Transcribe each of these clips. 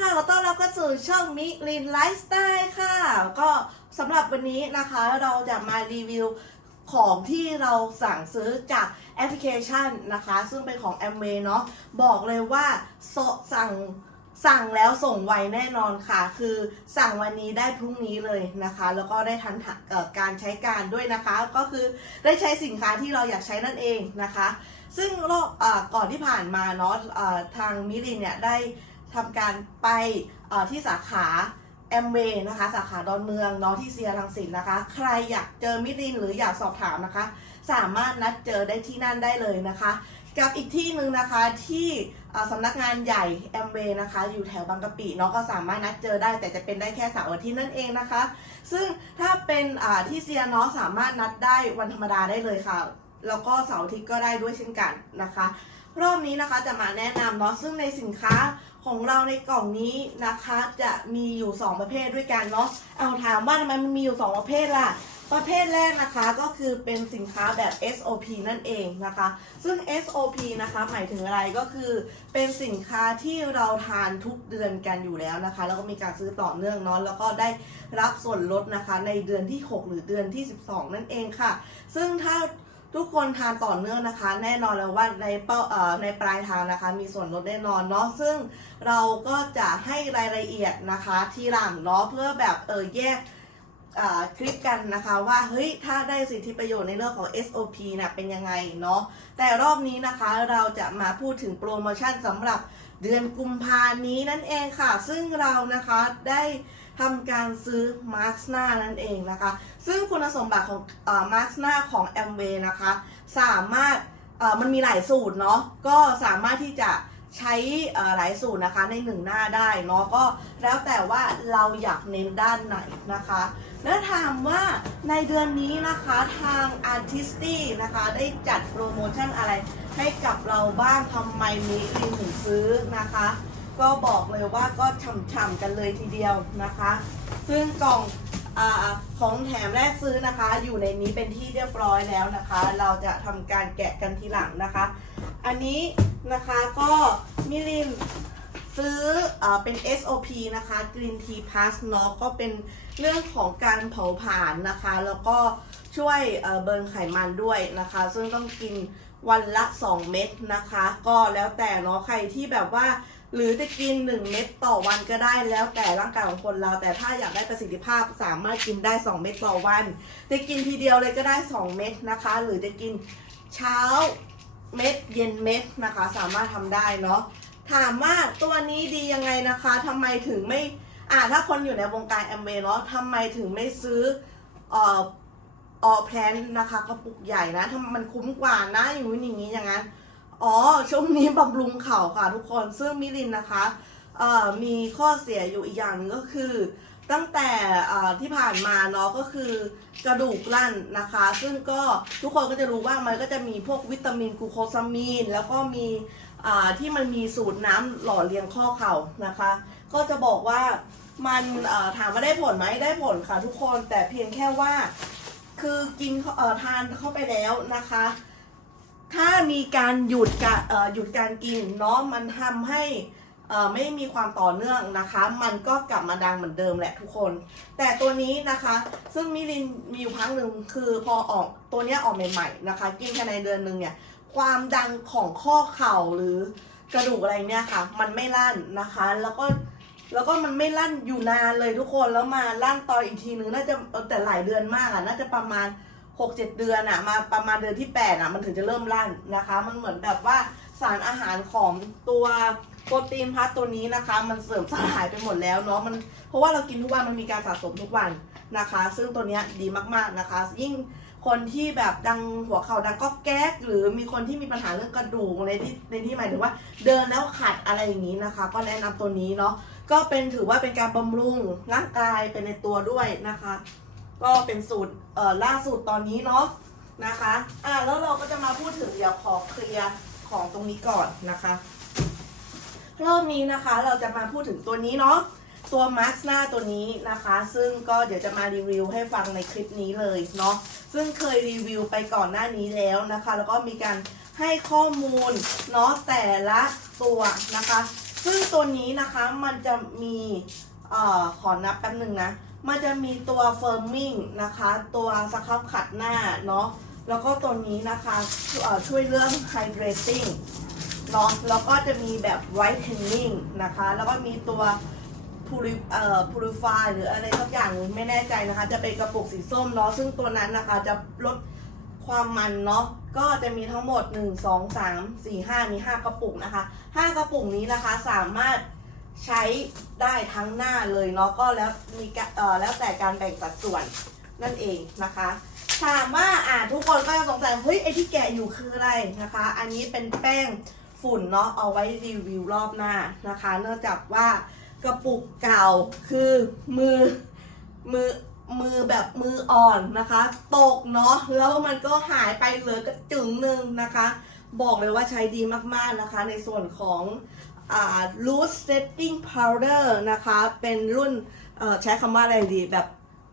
ค่ะขอต้อนรับเข้าสู่ช่องมิลินไลฟ์สไตล์ค่ะ ก็สำหรับวันนี้นะคะเราจะมารีวิวของที่เราสั่งซื้อจากแอปพลิเคชันนะคะ ซึ่งเป็นของ a m w a y เนาะบอกเลยว่าสสั่งสั่งแล้วส่งไวแน่นอนค่ะ คือสั่งวันนี้ได้พรุ่งนี้เลยนะคะ แล้วก็ได้ทันการใช้การด้วยนะคะ ก็คือได้ใช้สินค้าที่เราอยากใช้นั่นเองนะคะ ซึ่งรอบก่อนที่ผ่านมาเนาะทางมิลินเนี่ยได้ ทำการไปที่สาขาแอมเวย์นะคะ สาขาดอนเมืองนาะที่เซียรังสิตนะคะ ใครอยากเจอมิลินหรืออยากสอบถามนะคะ สามารถนัดเจอได้ที่นั่นได้เลยนะคะ กับอีกที่หนึ่งนะคะที่สำนักงานใหญ่แอมเวย์นะคะ อยู่แถวบางกะปิเนาะก็สามารถนัดเจอได้ แต่จะเป็นได้แค่เสาร์อาทิตย์นั่นเองนะคะ ซึ่งถ้าเป็นที่เซียเนาะสามารถนัดได้วันธรรมดาได้เลยค่ะ แล้วก็เสาร์อาทิตย์ก็ได้ด้วยเช่นกันนะคะ รอบนี้นะคะจะมาแนะนำเนาะซึ่งในสินค้าของเราในกล่องนี้นะคะจะมีอยู่ 2 ประเภทด้วยกันเนาะเอาถามว่าทำไมมันมีอยู่ 2 ประเภทล่ะ ประเภทแรกนะคะก็คือเป็นสินค้าแบบ SOP นั่นเองนะคะ ซึ่ง SOP นะคะหมายถึงอะไรก็คือเป็นสินค้าที่เราทานทุกเดือนกันอยู่แล้วนะคะ แล้วก็มีการซื้อต่อเนื่องเนาะแล้วก็ได้รับส่วนลดนะคะในเดือนที่ 6 หรือเดือนที่ 12 นั่นเองค่ะ ซึ่งถ้า ทุกคนทานต่อเนื่องนะคะ แน่นอนแล้วว่าในเป้าในปลายทางนะคะ มีส่วนลดแน่นอนเนาะซึ่งเราก็จะให้รายละเอียดนะคะทีหลังเนาะเพื่อแบบเออแยกคลิปกันนะคะว่าเฮ้ยถ้าได้สิทธิประโยชน์ในเรื่องของ SOP นะเป็นยังไงเนาะแต่รอบนี้นะคะเราจะมาพูดถึงโปรโมชั่นสำหรับเดือนกุมภานี้นั่นเองค่ะ ซึ่งเรานะคะได้ ทำการซื้อมาร์คหน้านั่นเองนะคะ ซึ่งคุณสมบัติของมาร์คหน้าของ a m w a y นะคะ สามารถมันมีหลายสูตรเนาะก็สามารถที่จะใช้หลายสูตรนะคะในหนึ่งหน้าได้เนาะก็แล้วแต่ว่าเราอยากเน้นด้านไหนนะคะ แล้วถามว่าในเดือนนี้นะคะทาง Artisty นะคะได้จัดโปรโมชั่นอะไรให้กับเราบ้างทำไมมีอินถึงซื้อนะคะ ก็บอกเลยว่าก็ฉ่ำๆกันเลยทีเดียวนะคะ ซึ่งกล่องอของแถมแรกซื้อนะคะ อยู่ในนี้เป็นที่เรียบร้อยแล้วนะคะ เราจะทำการแกะกันทีหลังนะคะ อันนี้นะคะก็มิลินซื้ออเป็น SOP นะคะ Green Tea Plus เนาะก็เป็นเรื่องของการเผาผลาญนะคะ แล้วก็ช่วยเอ่อเบิร์นไขมันด้วยนะคะ ซึ่งต้องกินวันละ 2 เม็ดนะคะ ก็แล้วแต่เนาะใครที่แบบว่า หรือจะกิน 1 เม็ดต่อวันก็ได้แล้วแต่ร่างกายของคนเรา แต่ถ้าอยากได้ประสิทธิภาพสามารถกินได้ 2 เม็ดต่อวัน จะกินทีเดียวเลยก็ได้ 2 เม็ดนะคะ หรือจะกินเช้าเม็ดเย็นเม็ดนะคะ สามารถทำได้เนาะถามว่าตัวนี้ดียังไงนะคะทำไมถึงไม่อ่าถ้าคนอยู่ในวงการแอมเวย์เนาะทำไมถึงไม่ซื้อเอ่อออแพลนนะคะกระปุกใหญ่นะทำมันคุ้มกว่านะอย่างนี้อย่างนี้อย่างนั้น อ๋อช่วงนี้บำรุงเข่าค่ะทุกคนซึ่งมิลินนะคะมีข้อเสียอยู่อีกอย่างหนึงก็คือ ตั้งแต่ที่ผ่านมาเนาะก็คือกระดูกลั่นนะคะ ซึ่งก็ทุกคนก็จะรู้ว่ามันก็จะมีพวกวิตามินกูโคซามีน แล้วก็มีที่มันมีสูตรน้ำหล่อเลี้ยงข้อเข่านะคะ ก็จะบอกว่ามันถามว่าได้ผลไหมได้ผลค่ะทุกคนแต่เพียงแค่ว่า คือกินทานเข้าไปแล้วนะคะ ถ้ามีการหยุดกะเอ่อหยุดการกินเนาะมันทำให้ไม่มีความต่อเนื่องนะคะ มันก็กลับมาดังเหมือนเดิมแหละทุกคน แต่ตัวนี้นะคะ ซึ่งมิลินมีอยู่ครั้งหนึ่งคือพอออกตัวนี้ออกใหม่ๆนะคะ กินแค่ในเดือนหนึ่งเนี่ย ความดังของข้อเข่าหรือกระดูกอะไรเนี่ยค่ะ มันไม่ลั่นนะคะ แล้วก็แล้วก็มันไม่ลั่นอยู่นานเลยทุกคน แล้วมาลั่นตอนอีกทีนึงน่าจะแต่หลายเดือนมากอะ น่าจะประมาณ หกเจ็ดเดือนอะมาประมาณเดือนที่แปดอะมันถึงจะเริ่มลั่นนะคะ มันเหมือนแบบว่าสารอาหารของตัวโปรตีนพัทตัวนี้นะคะ มันเสื่อมสลายไปหมดแล้วเนาะมันเพราะว่าเรากินทุกวันมันมีการสะสมทุกวันนะคะ ซึ่งตัวนี้ดีมากๆนะคะ ยิ่งคนที่แบบดังหัวเข่าดังก็แก๊ก หรือมีคนที่มีปัญหาเรื่องกระดูกในที่ในที่หมายถึงว่า เดินแล้วขัดอะไรอย่างนี้นะคะ ก็แนะนำตัวนี้เนาะก็เป็นถือว่าเป็นการบำรุงร่างกายเป็นในตัวด้วยนะคะ ก็เป็นสูตรเอ่อล่าสุดตอนนี้เนาะนะคะอะแล้วเราก็จะมาพูดถึงเดี๋ยวขอเคลียร์ของตรงนี้ก่อนนะคะรอบนี้นะคะเราจะมาพูดถึงตัวนี้เนาะตัวมาสหน้าตัวนี้นะคะ ซึ่งก็เดี๋ยวจะมารีวิวให้ฟังในคลิปนี้เลยเนาะซึ่งเคยรีวิวไปก่อนหน้านี้แล้วนะคะ แล้วก็มีการให้ข้อมูลเนาะแต่ละตัวนะคะซซึ่งตัวนี้นะคะมันจะมีเอ่อขอนับแป๊บหนึ่งนะ มันจะมีตัวเฟิร์มมิ่งนะคะ ตัวสครับขัดหน้าเนาะแล้วก็ตัวนี้นะคะช่วยเรื่อง hydrating เนาะแล้วก็จะมีแบบ whitening นะคะ แล้วก็มีตัว puri- เอ่อ purify หรืออะไรสักอย่างไม่แน่ใจนะคะ จะเป็นกระปุกสีส้มเนาะซึ่งตัวนั้นนะคะจะลดความมันเนาะก็จะมีทั้งหมด 1 2 3 4 5 มี 5 กระปุกนะคะ 5 กระปุกนี้นะคะสามารถ ใช้ได้ทั้งหน้าเลยเนาะก็แล้วมีกะเอ่อแล้วแต่การแบ่งสัดส่วนนั่นเองนะคะถามว่าอ่าทุกคนก็จะสงสัยเฮ้ยไอที่แกะอยู่คืออะไรนะคะ อันนี้เป็นแป้งฝุ่นเนาะเอาไว้รีวิวรอบหน้านะคะ เนื่องจากว่ากระปุกเก่าคือมือมือมือแบบมืออ่อนนะคะ ตกเนาะแล้วมันก็หายไปเหลือกระจึงหนึ่งนะคะ บอกเลยว่าใช้ดีมากๆนะคะ ในส่วนของ loose setting powder นะคะ เป็นรุ่นใช้คำว่าอะไรดี แบบ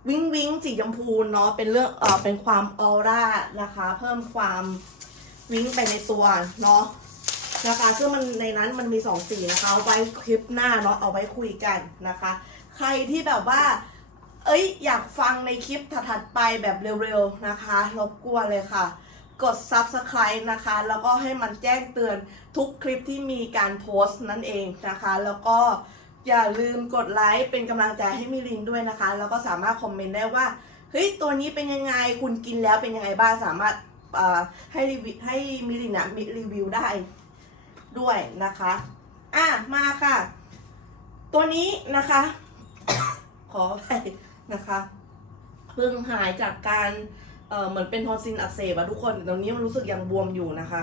วิงวิงสีชมพูเนาะ เป็นเรื่องเป็นความออร่านะคะ เพิ่มความวิงไปในตัวเนาะนะคะซึ่งมันในนั้นมันมีสองสีนะคะเอาไว้คลิปหน้าเนาะเอาไว้คุยกันนะคะ ใครที่แบบว่า เอ้ยอยากฟังในคลิปถัดๆไปแบบเร็วๆนะคะ รบกวนเลยค่ะ กด subscribe นะคะ แล้วก็ให้มันแจ้งเตือนทุกคลิปที่มีการโพสต์นั่นเองนะคะ แล้วก็อย่าลืมกดไลค์เป็นกำลังใจให้มิลินด้วยนะคะ แล้วก็สามารถคอมเมนต์ได้ว่า เฮ้ย ตัวนี้เป็นยังไง คุณกินแล้วเป็นยังไงบ้าง สามารถให้รีวิวให้มิลินนะมีรีวิวได้ด้วยนะคะ อะ มาค่ะ ตัวนี้นะคะ ขอไปนะคะ เพิ่งหายจากการ เอ่อเหมือนเป็นทอนซิลอักเสบอะทุกคนต่ตอนนี้มันรู้สึกยังบวมอยู่นะคะ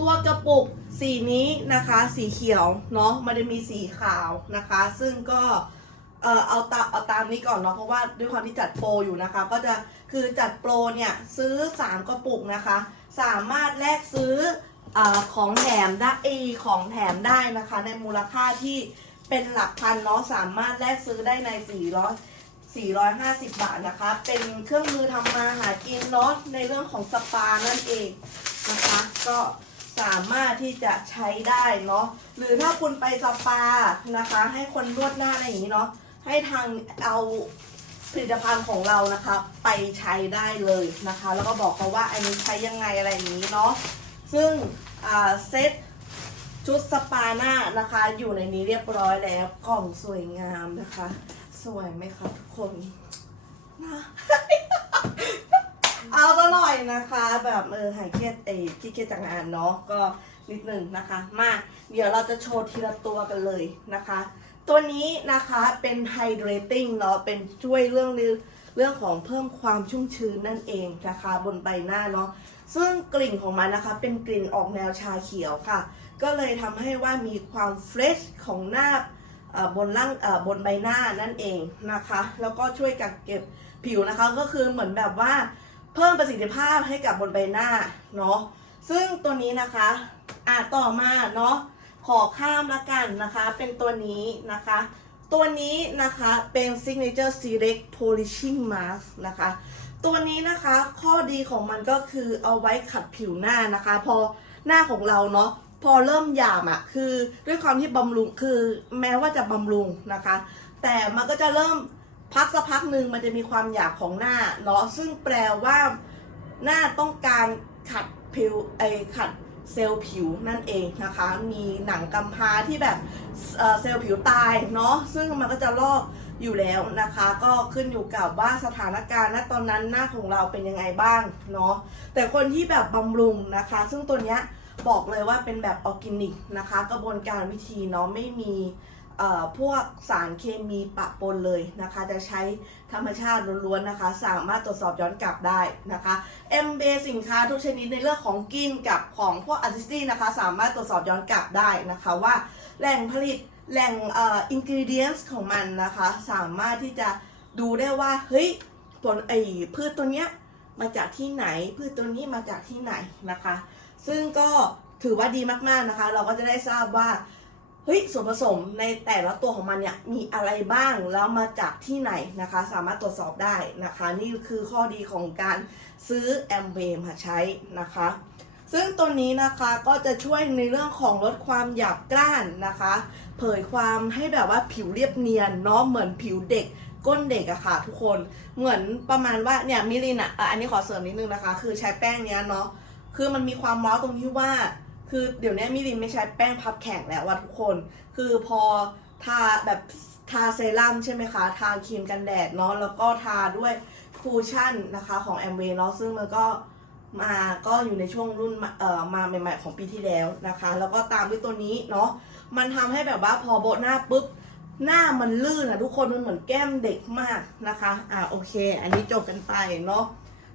ตัวกระปุกสีนี้นะคะ สีเขียวเนาะมันจะมีสีขาวนะคะ ซึ่งก็เอ่อเอาตาเอาตามนี้ก่อนเนาะเพราะว่าด้วยความที่จัดโปรอยู่นะคะ ก็จะคือจัดโปรเนี่ยซื้อ 3 กระปุกนะคะ สามารถแลกซื้อออของแถมได้เอของแถมได้นะคะ ในมูลค่าที่เป็นหลักพันเนาะสามารถแลกซื้อได้ใน400 450 บาทนะคะ เป็นเครื่องมือทำมาหากินเนาะในเรื่องของสปานั่นเองนะคะ ก็สามารถที่จะใช้ได้เนาะหรือถ้าคุณไปสปานะคะ ให้คนนวดหน้าอะไรอย่างนี้เนาะให้ทางเอาผลิตภัณฑ์ของเรานะคะ ไปใช้ได้เลยนะคะ แล้วก็บอกเขาว่าอันนี้ใช้ยังไงอะไรอย่างนี้เนาะซึ่งเซ็ตชุดสปาหน้านะคะ อยู่ในนี้เรียบร้อยแล้วกล่องสวยงามนะคะ สวยไหมคะทุกคนนะเอาซะหน่อยนะคะ แบบเออหายเครียดเอขี้เครียดจากงานเนาะก็นิดหนึ่งนะคะ มาเดี๋ยวเราจะโชว์ทีละตัวกันเลยนะคะ ตัวนี้นะคะเป็น hydrating เนาะเป็นช่วยเรื่องเรื่องของเพิ่มความชุ่มชื้นนั่นเองนะคะบนใบหน้าเนาะซึ่งกลิ่นของมันนะคะ เป็นกลิ่นออกแนวชาเขียวค่ะ ก็เลยทำให้ว่ามีความเฟรชของหน้า บนร่างบนใบหน้านั่นเองนะคะ แล้วก็ช่วยกักเก็บผิวนะคะก็คือเหมือนแบบว่าเพิ่มประสิทธิภาพให้กับบนใบหน้าเนาะซึ่งตัวนี้นะคะอะต่อมาเนาะขอข้ามละกันนะคะ เป็นตัวนี้นะคะ ตัวนี้นะคะเป็น Signature Select Polishing Mask นะคะ ตัวนี้นะคะข้อดีของมันก็คือเอาไว้ขัดผิวหน้านะคะ พอหน้าของเราเนาะ พอเริ่มหยาบอะคือด้วยความที่บำรุงคือแม้ว่าจะบำรุงนะคะ แต่มันก็จะเริ่มพักสักพักหนึ่งมันจะมีความหยาบของหน้าเนาะซึ่งแปลว่าหน้าต้องการขัดผิวไอขัดเซลล์ผิวนั่นเองนะคะ มีหนังกำพร้าที่แบบเซลล์ผิวตายเนาะซึ่งมันก็จะลอกอยู่แล้วนะคะ ก็ขึ้นอยู่กับว่าสถานการณ์ณตอนนั้นหน้าของเราเป็นยังไงบ้างเนาะแต่คนที่แบบบำรุงนะคะ ซึ่งตัวเนี้ย บอกเลยว่าเป็นแบบออร์แกนิกนะคะ กระบวนการวิธีเนาะไม่มีพวกสารเคมีปะปนเลยนะคะ จะใช้ธรรมชาติล้วนๆนะคะ สามารถตรวจสอบย้อนกลับได้นะคะ MB สินค้าทุกชนิดในเรื่องของกินกับของพวกอาร์ติสตี้นะคะ สามารถตรวจสอบย้อนกลับได้นะคะว่าแหล่งผลิตแหล่งอินกิเดียนส์ของมันนะคะ สามารถที่จะดูได้ว่าเฮ้ยผลไอ้พืชตัวเนี้ยมาจากที่ไหนพืชตัวนี้มาจากที่ไหนนะคะ ซึ่งก็ถือว่าดีมากๆนะคะ เราก็จะได้ทราบว่าเฮ้ยส่วนผสมในแต่ละตัวของมันเนี่ยมีอะไรบ้างแล้วมาจากที่ไหนนะคะ สามารถตรวจสอบได้นะคะ นี่คือข้อดีของการซื้อแอมเบมาใช้นะคะ ซึ่งตัวนี้นะคะก็จะช่วยในเรื่องของลดความหยาบกร้านนะคะ เผยความให้แบบว่าผิวเรียบเนียนเนาะเหมือนผิวเด็กก้นเด็กอะค่ะทุกคนเหมือนประมาณว่าเนี่ยมิลินอะอะอันนี้ขอเสริมนิดนึงนะคะ คือใช้แป้งเนี้ยเนาะ คือมันมีความว้าวตรงที่ว่า คือเดี๋ยวนี้มิลินไม่ใช้แป้งพับแข็งแล้วว่าทุกคน คือพอทาแบบทาเซรั่มใช่ไหมคะ ทาครีมกันแดดเนาะ แล้วก็ทาด้วยคูชั่นนะคะของแอมเวเนาะ ซึ่งมันก็มาก็อยู่ในช่วงรุ่นมาเอ่อมาใหม่ ๆ ของปีที่แล้วนะคะ แล้วก็ตามด้วยตัวนี้เนาะ มันทำให้แบบว่าพอโบะหน้าปุ๊บ หน้ามันลื่นอะทุกคน มันเหมือนแก้มเด็กมากนะคะ อ่าโอเค อันนี้จบกันไปเนาะ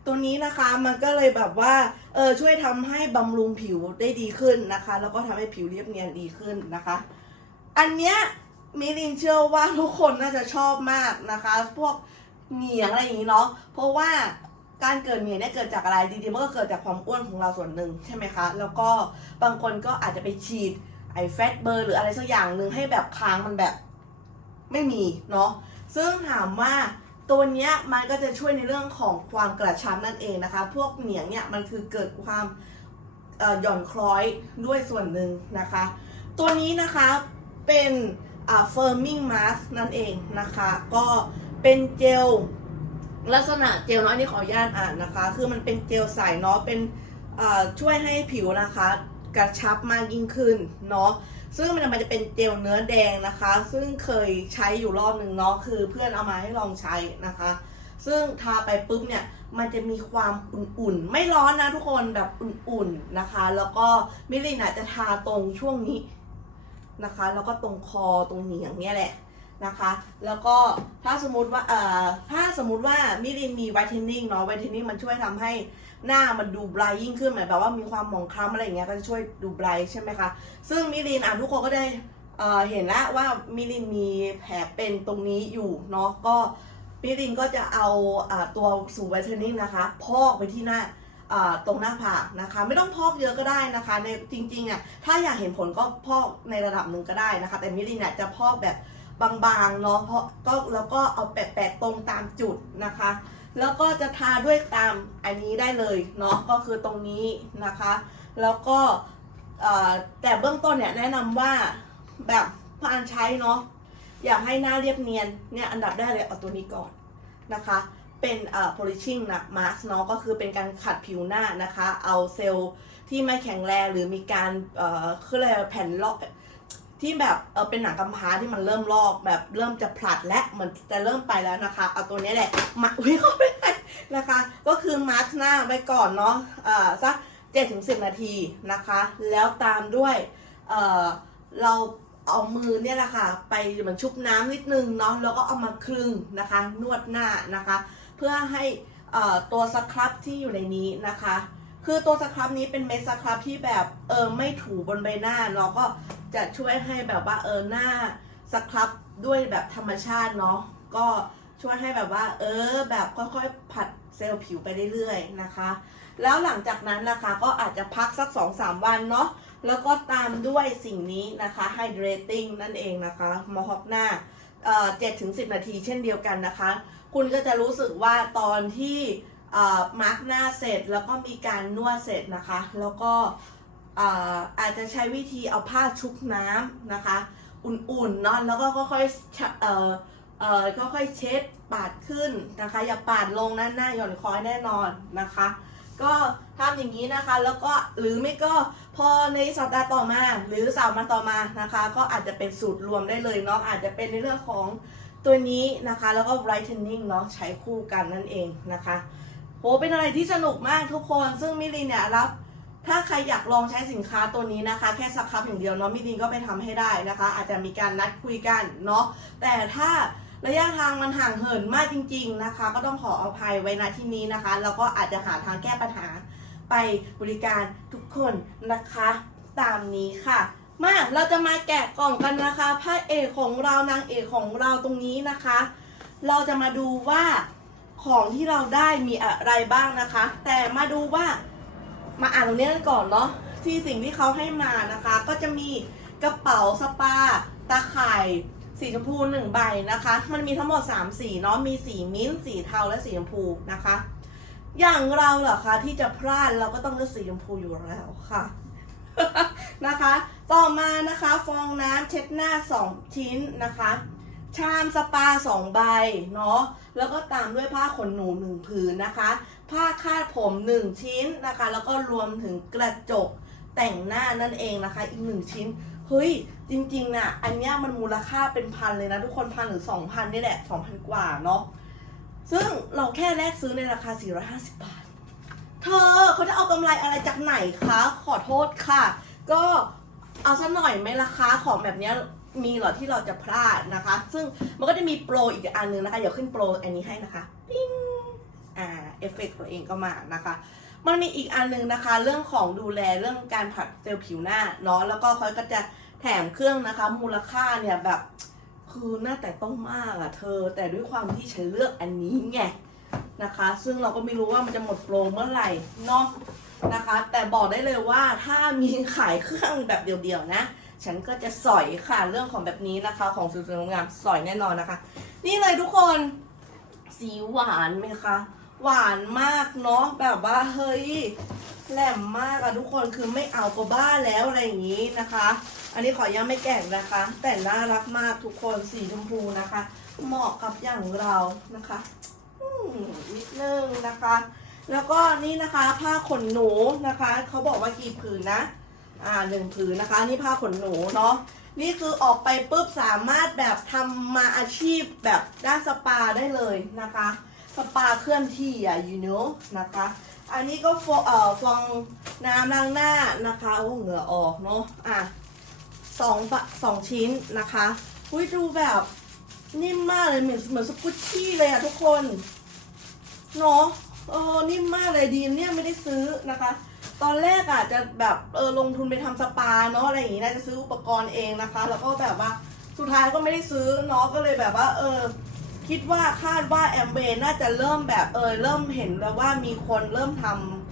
ตัวนี้นะคะมันก็เลยแบบว่าเออช่วยทำให้บำรุงผิวได้ดีขึ้นนะคะ แล้วก็ทำให้ผิวเรียบเนียนดีขึ้นนะคะ อันเนี้ยมิลินเชื่อว่าทุกคนน่าจะชอบมากนะคะ พวกเหนียงอะไรอย่างนี้เนาะเพราะว่าการเกิดเหนียงเนี่ยเกิดจากอะไรจริงๆมันก็เกิดจากความอ้วนของเราส่วนหนึ่งใช่ไหมคะแล้วก็บางคนก็อาจจะไปฉีดไอ้แฟตเบอร์หรืออะไรสักอย่างหนึ่งให้แบบค้างมันแบบไม่มีเนาะซึ่งถามว่า ตัวเนี้ยมันก็จะช่วยในเรื่องของความกระชับนั่นเองนะคะ พวกเหนียงเนี่ยมันคือเกิดความหย่อนคล้อยด้วยส่วนหนึ่งนะคะ ตัวนี้นะคะเป็น firming mask นั่นเองนะคะ ก็เป็นเจลลักษณะเจลเนาะอันนี้ขออนุญาตอ่านนะคะ คือมันเป็นเจลใสเนาะเป็นช่วยให้ผิวนะคะ กระชับมากยิ่งขึ้นเนาะ ซึ่งมันมันจะเป็นเจลเนื้อแดงนะคะ ซึ่งเคยใช้อยู่รอบหนึ่งเนาะคือเพื่อนเอามาให้ลองใช้นะคะ ซึ่งทาไปปุ๊บเนี่ยมันจะมีความอุ่นๆ ไม่ร้อนนะทุกคนแบบอุ่นๆนะคะ แล้วก็มิลินอาจจะทาตรงช่วงนี้นะคะ แล้วก็ตรงคอตรงเหนียงเนี่ยแหละนะคะ แล้วก็ถ้าสมมติว่าเอ่อถ้าสมมติว่ามิลินมีไวท์เทนนิ่งเนาะไวท์เทนนิ่งมันช่วยทำให้ หน้ามันดูไบรท์ยิ่งขึ้นหมายแบบว่ามีความหมองคล้ำอะไรอย่างเงี้ยก็จะช่วยดูไบรท์ใช่ไหมคะ ซึ่งมิลินอะทุกคนก็ได้เห็นแล้วว่ามิลินมีแผลเป็นตรงนี้อยู่เนาะก็มิลินก็จะเอาอตัวสูไวท์เทนนิ่งนะคะ พอกไปที่หน้าอ่าตรงหน้าผากนะคะ ไม่ต้องพอกเยอะก็ได้นะคะในจริงๆอะถ้าอยากเห็นผลก็พอกในระดับหนึ่งก็ได้นะคะ แต่มิลินเนี่ยจะพอกแบบบางๆเนาะเพราะก็แล้วก็เอาแปะๆตรงตามจุดนะคะ แล้วก็จะทาด้วยตามอันนี้ได้เลยเนาะก็คือตรงนี้นะคะ แล้วก็แต่เบื้องต้นเนี่ยแนะนำว่าแบบพานใช้เนาะอยากให้หน้าเรียบเนียนเนี่ยอันดับแรกเลยเอาตัวนี้ก่อนนะคะ เป็นเอ่อ polishing นะ mask เนาะก็คือเป็นการขัดผิวหน้านะคะ เอาเซลล์ที่ไม่แข็งแรงหรือมีการเอ่อคืออะไรแผ่นลอก ที่แบบเออเป็นหนังกำพร้าที่มันเริ่มลอกแบบเริ่มจะผลัดและเหมือนจะเริ่มไปแล้วนะคะเอาตัวนี้แหละมาอุ้ยเขาไปได้นะคะ ก็คือมาร์กหน้าไว้ก่อนเนาะเอ่อสัก7ถึง10นาทีนะคะ แล้วตามด้วยเออเราเอามือเนี่ยแหละค่ะไปเหมือนชุบน้ำนิดนึงเนาะแล้วก็เอามาคลึงนะคะ นวดหน้านะคะ เพื่อให้เอ่อตัวสครับที่อยู่ในนี้นะคะ คือตัวสครับนี้เป็นเม็ดสครับที่แบบเออไม่ถูบนใบหน้าเนาก็จะช่วยให้แบบว่าเออหน้าสครับด้วยแบบธรรมชาติเนาะก็ช่วยให้แบบว่า เออ แบบค่อยๆผัดเซลล์ผิวไปเรื่อยๆนะคะ แล้วหลังจากนั้นนะคะก็อาจจะพักสัก 2-3 วันเนาะแล้วก็ตามด้วยสิ่งนี้นะคะ hydrating นั่นเองนะคะมอฮอกหน้าเอ่อ7ถึง10นาทีเช่นเดียวกันนะคะ คุณก็จะรู้สึกว่าตอนที่ มาร์กหน้าเสร็จแล้วก็มีการนวดเสร็จนะคะ แล้วก็เอ่อาจจะใช้วิธีเอาผ้าชุบน้ำนะคะ อุ่นๆเนาะแล้วก็ค่อยๆเอ่อเอ่อค่อยๆเช็ดปาดขึ้นนะคะ อย่าปาดลงนะหน้าหย่อนคอยแน่นอนนะคะ ก็ทำอย่างนี้นะคะแล้วก็หรือไม่ก็พอในสัปดาห์ต่อมา หรือสามวันต่อมานะคะ ก็อาจจะเป็นสูตรรวมได้เลยเนาะอาจจะเป็นในเรื่องของตัวนี้นะคะ แล้วก็ brightening เนาะใช้คู่กันนั่นเองนะคะ โหเป็นอะไรที่สนุกมากทุกคน ซึ่งมิลินเนี่ยรับ ถ้าใครอยากลองใช้สินค้าตัวนี้นะคะ แค่สักครับอย่างเดียวเนาะมิลินก็ไปทำให้ได้นะคะ อาจจะมีการนัดคุยกันเนาะแต่ถ้าระยะทางมันห่างเหินมากจริง ๆนะคะ ก็ต้องขออภัยไว้ณที่นี้นะคะ แล้วก็อาจจะหาทางแก้ปัญหาไปบริการทุกคนนะคะ ตามนี้ค่ะ มาเราจะมาแกะกล่องกันนะคะพระเอกของเรานางเอกของเราตรงนี้นะคะ เราจะมาดูว่า ของที่เราได้มีอะไรบ้างนะคะ แต่มาดูว่ามาอ่านตรงนี้กันก่อนเนาะที่สิ่งที่เขาให้มานะคะ ก็จะมีกระเป๋าสปา ตาข่ายสีชมพูหนึ่งใบนะคะ มันมีทั้งหมด 3 สีเนาะมีสีมิ้นท์สีเทาและสีชมพูนะคะ อย่างเราเหรอคะที่จะพลาดเราก็ต้องเลือกสีชมพูอยู่แล้วค่ะนะคะ ต่อมานะคะ ฟองน้ำเช็ดหน้า 2 ชิ้นนะคะ ชามสปา2ใบเนาะแล้วก็ตามด้วยผ้าขนหนู1ผืนนะคะ ผ้าคาดผม1ชิ้นนะคะ แล้วก็รวมถึงกระจกแต่งหน้านั่นเองนะคะ อีก1ชิ้นเฮ้ยจริงๆน่ะอันเนี้ยมันมูลค่าเป็นพันเลยนะทุกคนพันหรือ2,000นี่แหละ2,000กว่าเนาะซึ่งเราแค่แลกซื้อในราคา 450 บาท เธอเขาจะเอากำไรอะไรจากไหนคะ ขอโทษค่ะ ก็เอาซะหน่อยไหมล่ะคะของแบบเนี้ย มีเหรอที่เราจะพลาดนะคะ ซึ่งมันก็จะมีโปรอีกอันนึงนะคะ เดี๋ยวขึ้นโปรอันนี้ให้นะคะปิ้งอ่าเอฟเฟกต์ตัวเองก็มานะคะ มันมีอีกอันนึงนะคะ เรื่องของดูแลเรื่องการผัดเซลล์ผิวหน้าเนาะแล้วก็เขาก็จะแถมเครื่องนะคะ มูลค่าเนี่ยแบบคือหน้าแต่ต้องมากอะเธอ แต่ด้วยความที่ฉันเลือกอันนี้ไงนะคะ ซึ่งเราก็ไม่รู้ว่ามันจะหมดโปรเมื่อไหร่เนาะนะคะ แต่บอกได้เลยว่าถ้ามีขายเครื่องแบบเดียวๆนะ ฉันก็จะสอยค่ะเรื่องของแบบนี้นะคะ ของสวยๆงามสอยแน่นอนนะคะ นี่เลยทุกคนสีหวานไหมคะหวานมากเนาะแบบว่าเฮ้ยแหลมมากอะทุกคนคือไม่เอาก็บ้าแล้วอะไรอย่างนี้นะคะ อันนี้ขอยังไม่แกะนะคะ แต่น่ารักมากทุกคนสีชมพูนะคะ เหมาะกับอย่างเรานะคะอืมนิดนึงนะคะ แล้วก็นี่นะคะผ้าขนหนูนะคะ เขาบอกว่ากี่ผืนนะ อ่าหนึ่งผืนนะคะนี่ผ้าขนหนูเนาะนี่คือออกไปปุ๊บสามารถแบบทำมาอาชีพแบบด้านสปาได้เลยนะคะ สปาเคลื่อนที่อะ you know นะคะ อันนี้ก็ฟองเอ่อฟองน้ำล้างหน้านะคะโอ้เหงื่อออกเนาะอะสองสองชิ้นนะคะอุ้ยดูแบบนิ่มมากเลยเหมือนเหมือนสกุชชี่เลยอะทุกคนเนาะเออนิ่มมากเลยดีเนี่ยไม่ได้ซื้อนะคะ ตอนแรกอะจะแบบเออลงทุนไปทำสปาเนาะอะไรอย่างงี้น่าจะซื้ออุปกรณ์เองนะคะ แล้วก็แบบว่าสุดท้ายก็ไม่ได้ซื้อเนาะก็เลยแบบว่า เออ คิดว่าคาดว่าแอมเบน่าจะเริ่มแบบเออเริ่มเห็นแล้วว่ามีคนเริ่มท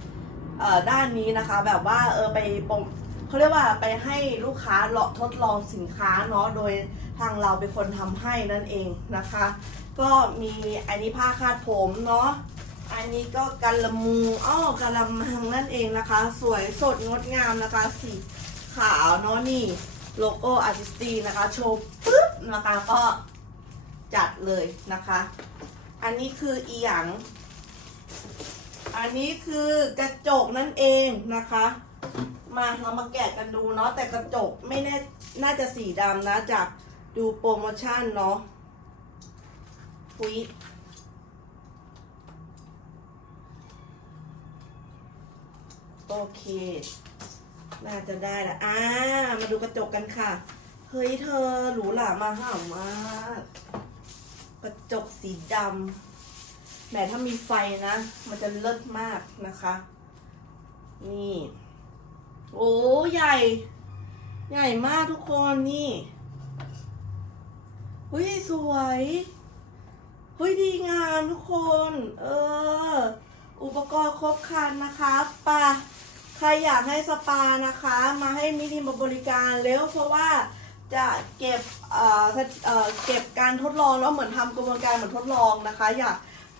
ำเอ่อด้านนี้นะคะ แบบว่าเออไปปมเขาเรียกว่าไปให้ลูกค้าเลาะทดลองสินค้าเนาะโดยทางเราเป็นคนทำให้นั่นเองนะคะ ก็มีอันนี้ผ้าคาดผมเนาะ อันนี้ก็กันละมูอ้อกันละมังนั่นเองนะคะ สวยสดงดงามนะคะ สีขาวเนาะนี่โลโก้อาร์ติสตีนะคะ โชว์ปึ๊บนะคะก็จัดเลยนะคะ อันนี้คืออีหยังอันนี้คือกระจกนั่นเองนะคะ มาเรามาแกะกันดูเนาะแต่กระจกไม่แน่น่าจะสีดำนะจากดูโปรโมชั่นเนาะคุย โอเค น่าจะได้ละอ่า มาดูกระจกกันค่ะ เฮ้ยเธอหรูหรามาห่ามากกระจกสีดำแหมถ้ามีไฟนะ มันจะเลิศมากนะคะ นี่ โอ้ใหญ่ ใหญ่มากทุกคนนี่เฮ้ยสวยเฮ้ยดีงามทุกคน เออ อุปกรณ์ครบครันนะคะป่ะ ครอยากให้สปานะคะ มาให้มินิมาบริการเร็วเพราะว่าจะเก็บเอ่อเอ่อเก็บการทดลองแล้วเหมือนทำกระบวนการเหมือนทดลองนะคะ อยาก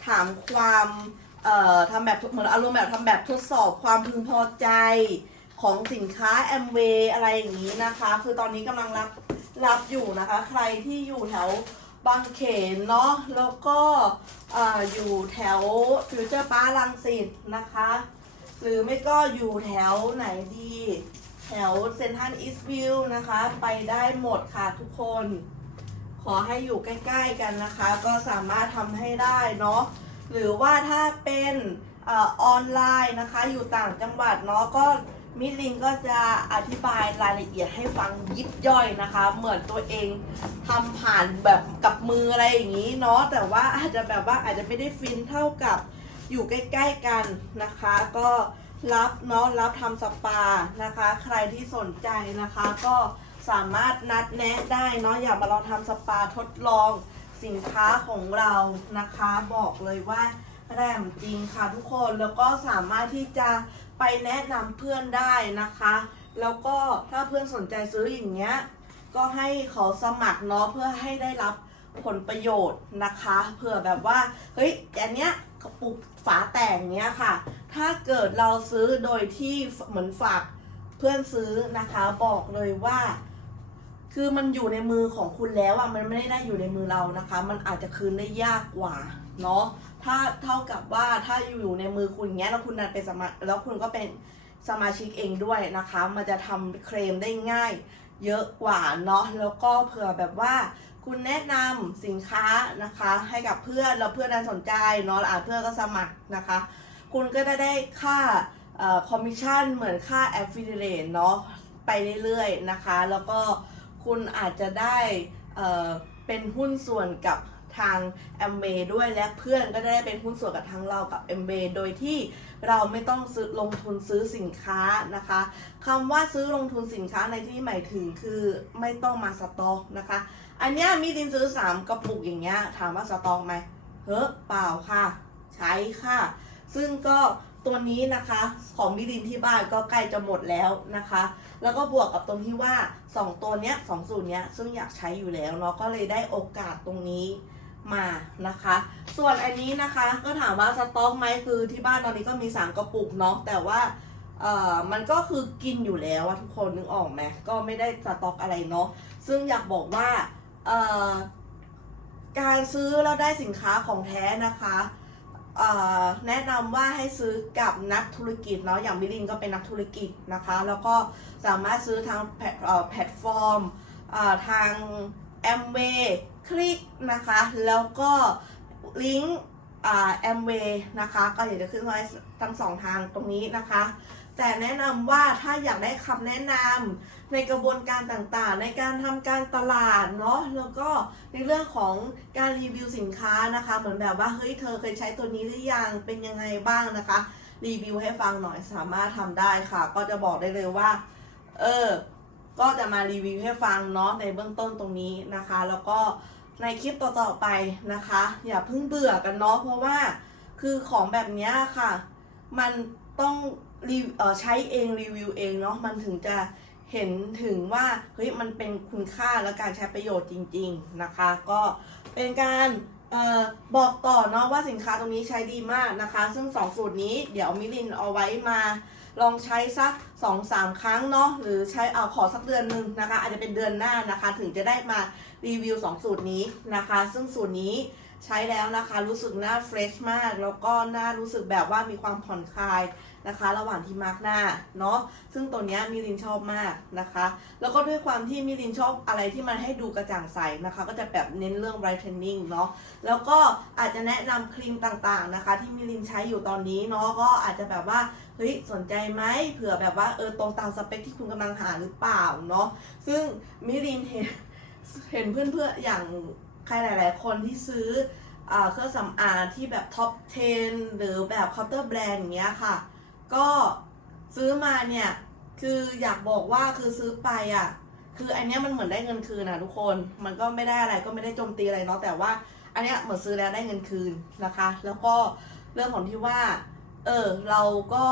ถามความเอ่อทำแบบเหมือนอารมณ์แบบทำแบบทดสอบความพึงพอใจของสินค้าแอมเวอะไรอย่างนี้นะคะ คือตอนนี้กำลังรับรับอยู่นะคะ ใครที่อยู่แถวบางเขนเนาะแล้วก็ออยู่แถวฟิวเจอร์พาร์ลังสิตนะคะ หรือไม่ก็อยู่แถวไหนดี แถวเซนทันอีสต์วิวนะคะ ไปได้หมดค่ะทุกคน ขอให้อยู่ใกล้ ๆ กันนะคะ ก็สามารถทำให้ได้เนาะหรือว่าถ้าเป็นออออนไลน์นะคะ อยู่ต่างจังหวัดเนาะก็มิลินก็จะอธิบายรายละเอียดให้ฟังยิบย่อยนะคะ เหมือนตัวเองทำผ่านแบบกับมืออะไรอย่างนี้เนาะแต่ว่าอาจจะแบบว่าอาจจะไม่ได้ฟินเท่ากับ อยู่ใกล้ ๆกันนะคะ ก็รับเนาะรับทำสปานะคะ ใครที่สนใจนะคะ ก็สามารถนัดแนะได้เนาะอยากมาลองทำสปาทดลองสินค้าของเรานะคะ บอกเลยว่าแรงจริงค่ะทุกคนแล้วก็สามารถที่จะไปแนะนำเพื่อนได้นะคะ แล้วก็ถ้าเพื่อนสนใจซื้ออย่างเงี้ยก็ให้ขาสมัครเนาะเพื่อให้ได้รับผลประโยชน์นะคะ เผื่อแบบว่าเฮ้ยอันเนี้ย ปุกฝาแตกเนี้ยค่ะ ถ้าเกิดเราซื้อโดยที่เหมือนฝากเพื่อนซื้อนะคะบอกเลยว่า คือมันอยู่ในมือของคุณแล้วอะมันไม่ได้อยู่ในมือเรานะคะ มันอาจจะคืนได้ยากกว่าเนาะถ้าเท่ากับว่าถ้าอยู่ในมือคุณเงี้ยแล้วคุณนันเป็นสมาแล้วคุณก็เป็นสมาชิกเองด้วยนะคะ มันจะทำเคลมได้ง่ายเยอะกว่าเนาะแล้วก็เผื่อแบบว่า คุณแนะนำสินค้านะคะ ให้กับเพื่อนแล้วเพื่อนนั้นสนใจเนาะอ่าเพื่อนก็สมัครนะคะ คุณก็จะได้ค่าคอมมิชชั่นเหมือนค่า affiliate เนาะไปเรื่อยๆนะคะ แล้วก็คุณอาจจะได้เป็นหุ้นส่วนกับทาง a m w a y ด้วยและเพื่อนก็ได้เป็นหุ้นส่วนกับทางเรากับ a m w a y โดยที่เราไม่ต้องซื้อลงทุนซื้อสินค้านะคะคำว่าซื้อลงทุนสินค้าในที่นี้หมายถึงคือไม่ต้องมาสต็อกนะคะ อันเนี้ยมีดินซื้อ3กระปุกอย่างเงี้ยถามว่าสต็อกไหมเฮ้อเปล่าค่ะ ใช้ค่ะ ซึ่งก็ตัวนี้นะคะของมิดินที่บ้านก็ใกล้จะหมดแล้วนะคะ แล้วก็บวกกับตรงที่ว่า 2 ตัวเนี้ยสองสูตรเนี้ยซึ่งอยากใช้อยู่แล้วเนาะก็เลยได้โอกาสตรงนี้มานะคะ ส่วนอันนี้นะคะก็ถามว่าสต็อกไหมคือที่บ้านตอนนี้ก็มี3กระปุกเนาะแต่ว่าเอ่อมันก็คือกินอยู่แล้วอะทุกคนนึกออกไหมก็ไม่ได้สต็อกอะไรเนาะซึ่งอยากบอกว่า การซื้อแล้วได้สินค้าของแท้นะคะแนะนำว่าให้ซื้อกับนักธุรกิจเนาะอย่างมิลินก็เป็นนักธุรกิจนะคะ แล้วก็สามารถซื้อทางแพลตฟอร์มทางแอมเวย์คลิกนะคะ แล้วก็ลิงก์อ่าแอมเวย์นะคะ ก็อยากจะขึ้นไว้ทั้งสองทางตรงนี้นะคะ แต่แนะนำว่าถ้าอยากได้คำแนะนำ ในกระบวนการต่างๆ ในการทำการตลาดเนาะแล้วก็ในเรื่องของการรีวิวสินค้านะคะ เหมือนแบบว่าเฮ้ยเธอเคยใช้ตัวนี้หรือยังเป็นยังไงบ้างนะคะ รีวิวให้ฟังหน่อยสามารถทำได้ค่ะ ก็จะบอกได้เลยว่า เออก็จะมารีวิวให้ฟังเนาะในเบื้องต้นตรงนี้นะคะ แล้วก็ในคลิปต่อๆไปนะคะ อย่าเพิ่งเบื่อกันเนาะเพราะว่าคือของแบบนี้ค่ะ มันต้องรีเออใช้เองรีวิวเองเนาะมันถึงจะ เห็นถึงว่าเฮ้ยมันเป็นคุณค่าและการใช้ประโยชน์จริง ๆนะคะ ก็เป็นการออบอกต่อเนาะว่าสินค้าตรงนี้ใช้ดีมากนะคะ ซึ่งสองสูตรนี้เดี๋ยวมิลินเอาไว้มาลองใช้สัก2อสามครั้งเนาะหรือใช้เอาขอสักเดือนหนึ่งนะคะ อาจจะเป็นเดือนหน้านะคะ ถึงจะได้มารีวิว 2 สูตรนี้นะคะ ซึ่งสูตรนี้ ใช้แล้วนะคะรู้สึกหน้าเฟรชมาก แล้วก็หน้ารู้สึกแบบว่ามีความผ่อนคลายนะคะ ระหว่างที่มาร์กหน้าเนาะซึ่งตัวนี้มิลินชอบมากนะคะ แล้วก็ด้วยความที่มิลินชอบอะไรที่มันให้ดูกระจ่างใสนะคะ ก็จะแบบเน้นเรื่อง brightening เนาะแล้วก็อาจจะแนะนำครีมต่างๆนะคะ ที่มิลินใช้อยู่ตอนนี้เนาะก็อาจจะแบบว่าเฮ้ยสนใจไหมเผื่อแบบว่าเออตรงตามสเปคที่คุณกำลังหาหรือเปล่าเนาะซึ่งมิลินเห็นเห็นเพื่อนๆอย่าง ใครหลายๆ คนที่ซื้ออเครื่องสำอางที่แบบท็อป 10 หรือแบบเคาน์เตอร์แบรนด์อย่างเงี้ยค่ะ ก็ซื้อมาเนี่ย คืออยากบอกว่าคือซื้อไปอะ คืออันเนี้ยมันเหมือนได้เงินคืนนะทุกคน มันก็ไม่ได้อะไรก็ไม่ได้โจมตีอะไรเนาะ แต่ว่าอันเนี้ยเหมือนซื้อแล้วได้เงินคืนนะคะ แล้วก็เรื่องของที่ว่า เออเราก็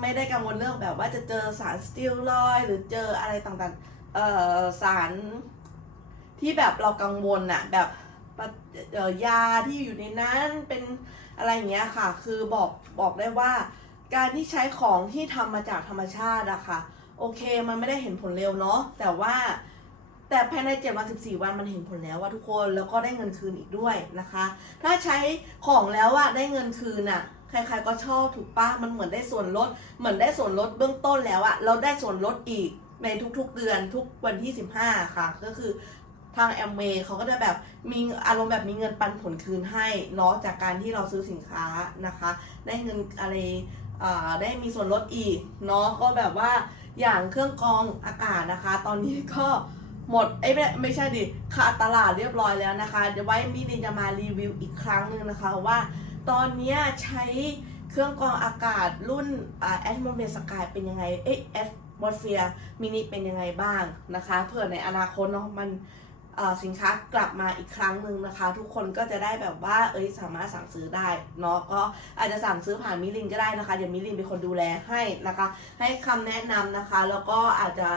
ไม่ได้กังวลเรื่องแบบว่าจะเจอสารสเตียรอยหรือเจออะไรต่างๆ เอ่อสาร ที่แบบเรากังวลอะแบบยาที่อยู่ในนั้นเป็นอะไรอย่างเงี้ยค่ะ คือบอกบอกได้ว่า การที่ใช้ของที่ทำมาจากธรรมชาติอะค่ะ โอเคมันไม่ได้เห็นผลเร็วเนาะแต่ว่าแต่ภายใน7วัน14 วันมันเห็นผลแล้วว่าทุกคนแล้วก็ได้เงินคืนอีกด้วยนะคะ ถ้าใช้ของแล้วอะได้เงินคืนอะใครๆก็ชอบถูกปะมันเหมือนได้ส่วนลด เหมือนได้ส่วนลดเบื้องต้นแล้วอะเราได้ส่วนลดอีกในทุกๆเดือนทุกวันที่ 15 ค่ะ ก็คือ ทางแอมเมเขาก็จะแบบมีอารมณ์แบบมีเงินปันผลคืนให้เนาะจากการที่เราซื้อสินค้านะคะ ได้เงินอะไรได้มีส่วนลดอีกเนาะก็แบบว่าอย่างเครื่องกรองอากาศนะคะ ตอนนี้ก็หมดเอ้ยไม่ไม่ใช่ดิขาดตลาดเรียบร้อยแล้วนะคะ เดี๋ยวไว้มินิจะมารีวิวอีกครั้งหนึ่งนะคะว่า ตอนนี้ใช้เครื่องกรองอากาศรุ่นแอ่า Atmosphere Sky เป็นยังไงเอ๊ะ Atmosphere Mini เป็นยังไงบ้างนะคะ เผื่อในอนาคตเนาะมัน สินค้ากลับมาอีกครั้งหนึ่งนะคะ ทุกคนก็จะได้แบบว่าเอ้ยสามารถสั่งซื้อได้เนาะก็อาจจะสั่งซื้อผ่านมิลินก็ได้นะคะ เดี๋ยวมิลินเป็นคนดูแลให้นะคะ ให้คำแนะนำนะคะ แล้วก็อาจจะ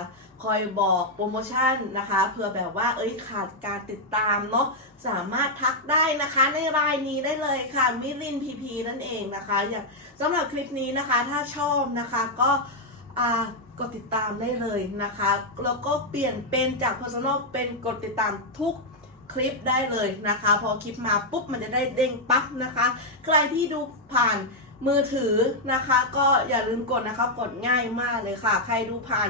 คอยบอกโปรโมชั่นนะคะเผื่อแบบว่าเอ้ยขาดการติดตามเนาะสามารถทักได้นะคะในรายนี้ได้เลยค่ะมิลินพีพีนั่นเองนะคะ อย่างสำหรับคลิปนี้นะคะถ้าชอบนะคะก็อ่า กดติดตามได้เลยนะคะ แล้วก็เปลี่ยนเป็นจาก Personal เป็นกดติดตามทุกคลิปได้เลยนะคะ พอคลิปมาปุ๊บมันจะได้เด้งปั๊บนะคะ ใครที่ดูผ่านมือถือนะคะ ก็อย่าลืมกดนะคะกดง่ายมากเลยค่ะ ใครดูผ่าน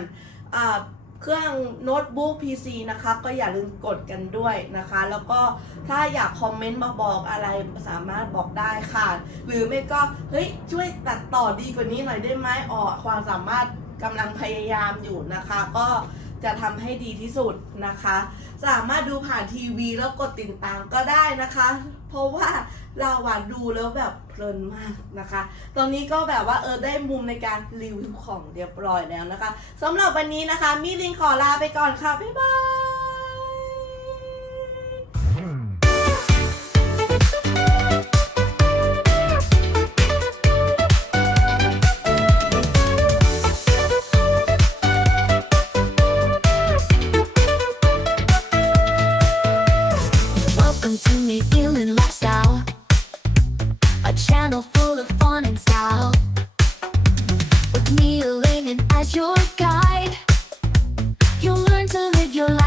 เครื่องโน้ตบุ๊ก PC นะคะ ก็อย่าลืมกดกันด้วยนะคะ แล้วก็ถ้าอยากคอมเมนต์มาบอกอะไรสามารถบอกได้ค่ะ หรือไม่ก็เฮ้ยช่วยตัดต่อดีกว่านี้หน่อยได้ไหมอ๋อความสามารถ กำลังพยายามอยู่นะคะ ก็จะทำให้ดีที่สุดนะคะ สามารถดูผ่านทีวีแล้วกดติดตามก็ได้นะคะ เพราะว่าเราอะดูแล้วแบบเพลินมากนะคะ ตอนนี้ก็แบบว่าเออได้มุมในการรีวิวของเรียบร้อยแล้วนะคะสำหรับวันนี้นะคะมิลินขอลาไปก่อนค่ะ บ๊ายบาย full of fun and style. With as your guide, you'll learn to live your life